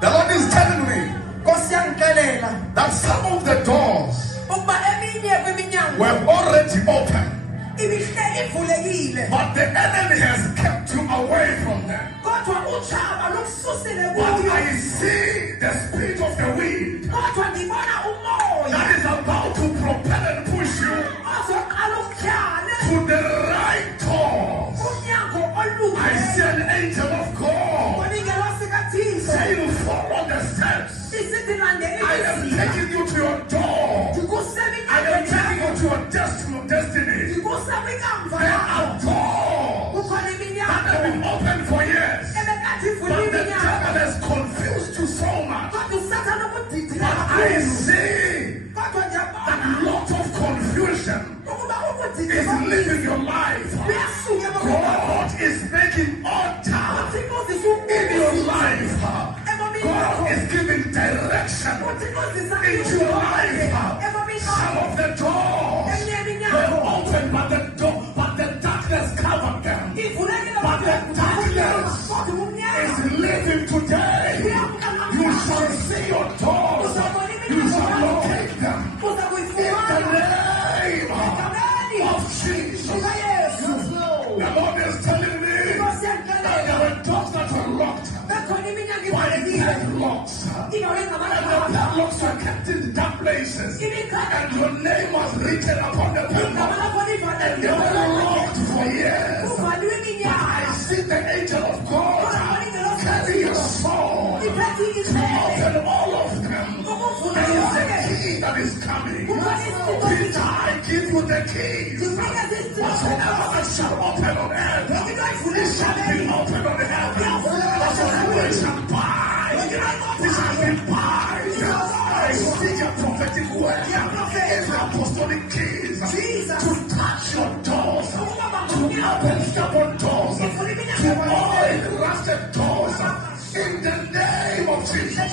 The Lord is telling me that some of the doors were already open, but the enemy has kept you away from them. But I see the spirit of the wind that is about to propel and push you to the right doors. I see an angel of God saying, follow the steps. I am taking you to your door. I am taking you to your destiny. There are doors that have been open for years, but the devil has confused you so much. But I see that lot of confusion is living your life. God is making order in your life. God is giving direction into your life. Some of the doors were open, but the darkness covered them. But the darkness is living today. You shall see your doors. You shall locate them. In the name of Jesus. The Lord is telling me that there were doors that were locked by padlocks. And the padlocks were kept in dark places. And your name was written upon the padlock. And they were locked for years. But I see the angel of God carry a sword to open all of them. There is a key that is coming. Peter, I give you the keys. Whatsoever that shall open on earth, it shall be open on heaven. Whatsoever it shall bind, it shall be bind. I speak a prophetic word. It's the apostolic keys to touch your doors, to open stubborn doors, to oil rusted doors. In the name of Jesus.